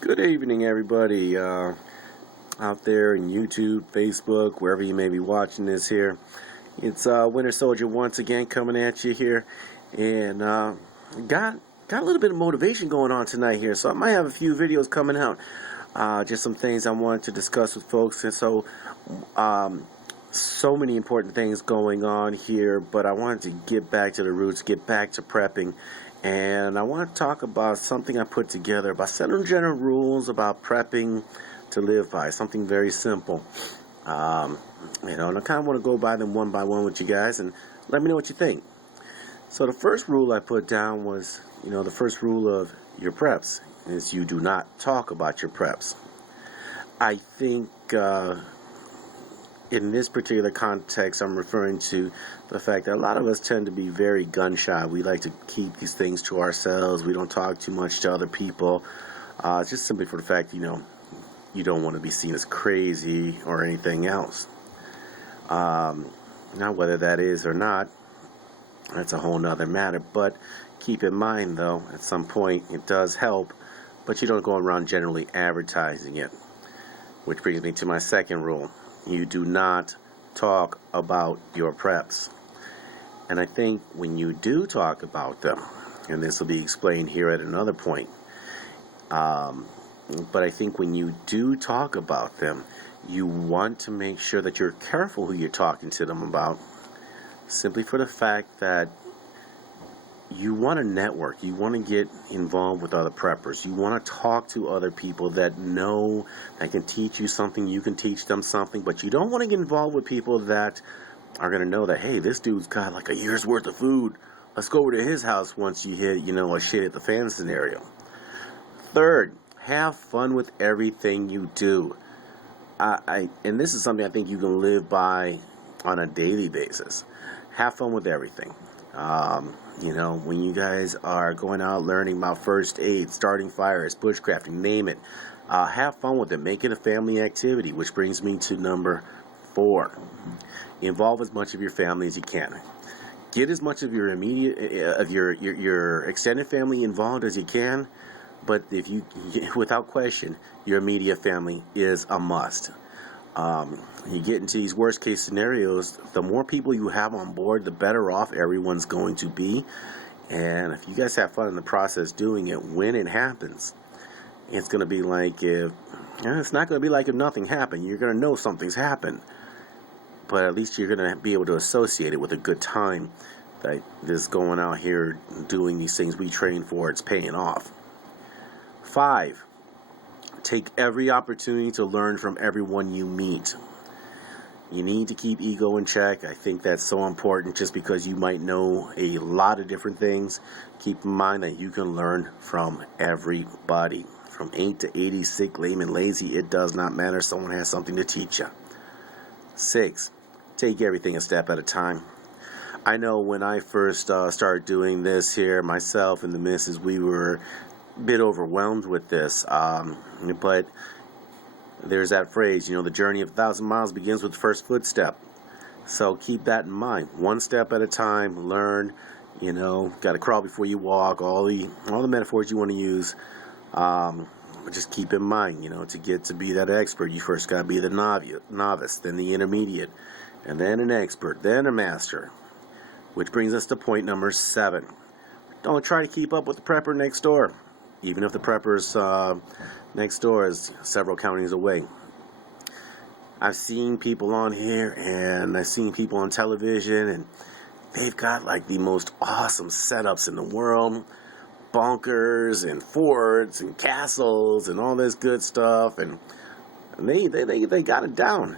Good evening, everybody out there in YouTube, Facebook, wherever you may be watching this here. It's Winter Soldier once again coming at you here, and got a little bit of motivation going on tonight here. So I might have a few videos coming out, just some things I wanted to discuss with folks, and so many important things going on here. But I wanted to get back to the roots, get back to prepping. And I want to talk about something I put together about 7 general rules about prepping to live by. Something very simple. And I kind of want to go by them one by one with you guys and let me know what you think. So the first rule I put down was, the first rule of your preps is you do not talk about your preps. I think in this particular context, I'm referring to the fact that a lot of us tend to be very gun shy. We like to keep these things to ourselves. We don't talk too much to other people, just simply for the fact, you don't want to be seen as crazy or anything else. Now, whether that is or not, that's a whole nother matter. But keep in mind, though, at some point it does help, but you don't go around generally advertising it. Which brings me to my second rule. You do not talk about your preps. And I think when you do talk about them, and this will be explained here at another point, but I think when you do talk about them, you want to make sure that you're careful who you're talking to them about, simply for the fact that you want to network. You want to get involved with other preppers. You want to talk to other people that know, that can teach you something. You can teach them something. But you don't want to get involved with people that are going to know that, hey, this dude's got like a year's worth of food. Let's go over to his house once you hit, a shit at the fan scenario. Third, have fun with everything you do. And this is something I think you can live by on a daily basis. Have fun with everything. When you guys are going out learning about first aid, starting fires, bushcrafting, name it, have fun with it. Make it a family activity, which brings me to number 4. Involve as much of your family as you can. Get as much of your your extended family involved as you can, but without question, your immediate family is a must. You get into these worst case scenarios, the more people you have on board, the better off everyone's going to be. And if you guys have fun in the process doing it, when it happens, it's going to be like it's not going to be like if nothing happened. You're going to know something's happened. But at least you're going to be able to associate it with a good time that this going out here doing these things we train for, it's paying off. 5. Take every opportunity to learn from everyone you meet. You need to keep ego in check. I think that's so important. Just because you might know a lot of different things, keep in mind that you can learn from everybody. From 8 to 80, sick, lame, and lazy, it does not matter. Someone has something to teach you. 6. Take everything a step at a time. I know when I first started doing this here, myself and the missus, we were bit overwhelmed with this, but there's that phrase, the journey of 1,000 miles begins with the first footstep. So keep that in mind. One step at a time. Learn. Got to crawl before you walk. All the metaphors you want to use. Just keep in mind, to get to be that expert, you first got to be the novice, then the intermediate, and then an expert, then a master. Which brings us to point number 7. Don't try to keep up with the prepper next door, even if the prepper's next door is several counties away. I've seen people on here, and I've seen people on television, and they've got like the most awesome setups in the world. Bunkers and forts and castles and all this good stuff, and they got it down.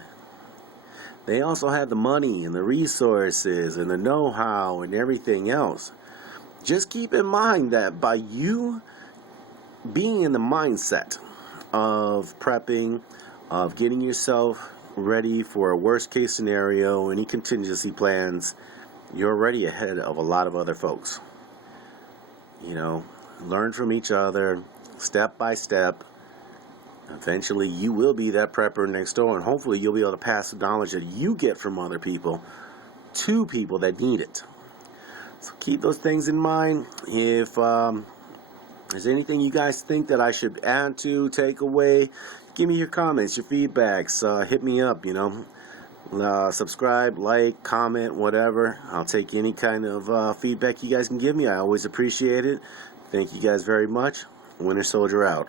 They also have the money and the resources and the know-how and everything else. Just keep in mind that by you being in the mindset of prepping, of getting yourself ready for a worst case scenario, any contingency plans, you're already ahead of a lot of other folks. Learn from each other, step by step. Eventually, you will be that prepper next door, and hopefully you'll be able to pass the knowledge that you get from other people to people that need it. So keep those things in mind. If Is there anything you guys think that I should add to, take away? Give me your comments, your feedbacks. Hit me up, subscribe, like, comment, whatever. I'll take any kind of feedback you guys can give me. I always appreciate it. Thank you guys very much. Winter Soldier out.